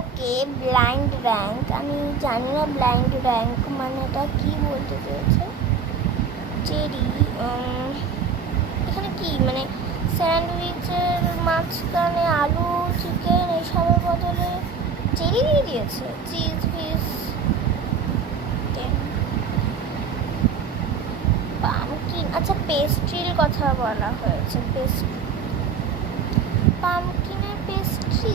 ওকে, blind rank, আমি জানি না ব্লাইন্ড র্যাঙ্ক মানেটা কি বলতে চেয়েছে। চেরি, এখানে কি মানে স্যান্ডউইচের মাঝখানে আলু চিকেন এইসবের বদলে চেরি দিয়ে দিয়েছে, চিজ ফিস, পামকিন। আচ্ছা, পেস্ট্রির কথা বলা হয়েছে, পামকিনের পেস্ট্রি